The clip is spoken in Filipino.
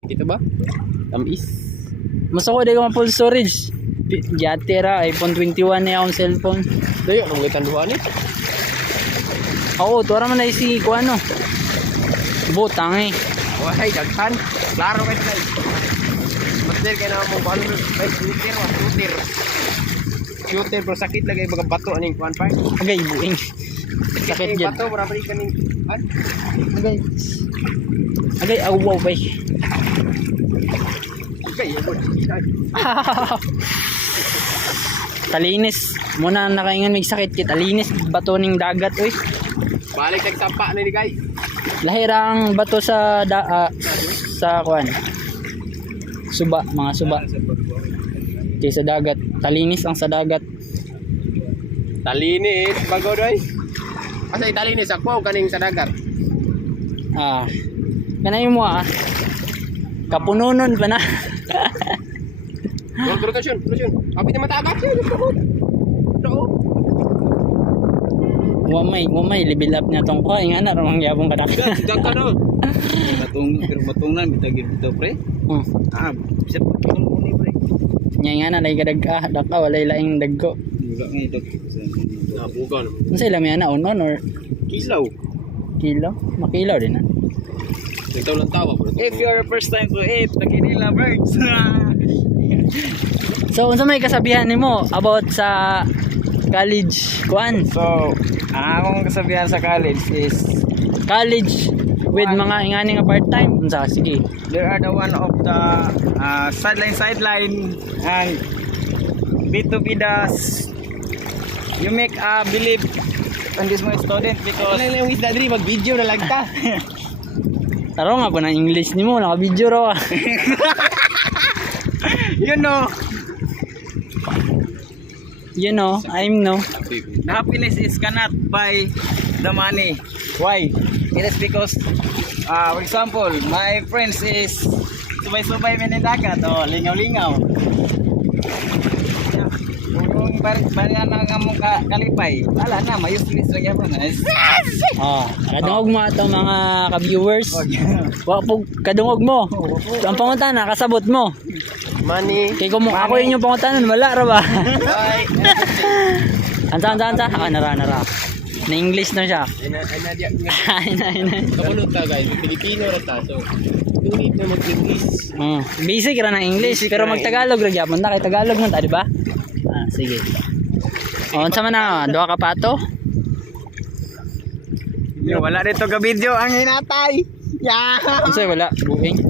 Kita ba? Tamis. Masako di ka ma full storage. Yatira iPhone 21 na akong cellphone. Dayo, nung itanduhan eh. Oo, tuwara man na si ko ano. Butang eh. Wahai, daghan. Klaro kayo guys. Master kayo na mong balo. Ay, shooter. Shooter, bro. Sakit lagi baga bato aning kuan pa. Agay, buing. Sakit dyan. Bato, marami kaning kuan. Agay. Agay, awaw bay. Okay, yun. Talinis. Muna nakaingan may sakit kit. Talinis bato ning dagat oy. Balik nagsampa na ni guys. Lahirang bato sa sa kuan. Suba, mga suba. Di sa dagat. Talinis ang sa dagat. Talinis, bago doy. Asa talinis ako kaning sa dagat. Ah. Kanay mo kapununon pa na. Rotation. Kapit na matakas yun. Wamay level up na tong kuha nga na ramang yabong kadak. Sigang ka no. Matungan bitagid dito pre. Bisa patulong ni pre. Nya nga na nay kadag daka walay laing dagko. Wala nga idag. Nabugan. Unsa ila may ana unon or Kilaw. kilo? Makilaw din na. Ikaw lang tawa bro. If you're first time to eat the Kinila birds. So unsa may kasabihan nimo about sa college kuan? So, ang akong kasabihan sa college is College with mga ingani nga part-time. Unsa sige. there are the one of the sideline and B2B das you make believe on this my student because Wala lang yung isda diri mag-video na lang ta. Taro nga pa ng English nimo naka-video raw. you know You know, I'm no. the happiness is cannot buy the money. Why? It is because for example, my friends is subay-subay minadagat o lingaw-lingaw. Kung bariyan na nga mong kalipay, wala na, mayus-lis lang yan po na. Kadungog mo ato mga ka-viewers. Wa po kadungog mo. So, ang pangutana kasabot mo. Money. Kay ko mo ako inyong pangutanan wala ra ba? Bye. Ansa. Nara. Na English na siya. Ay na. Kabulot ta guys, Pilipino ra ta. So, tunit na mag-English. Basic ra ng English pero mag-Tagalog ra gyapon na kay Tagalog man ta, di ba? Sige. Unsa man na duha ka pato? Wala dito ka video ang hinatay. Unsa wala buing?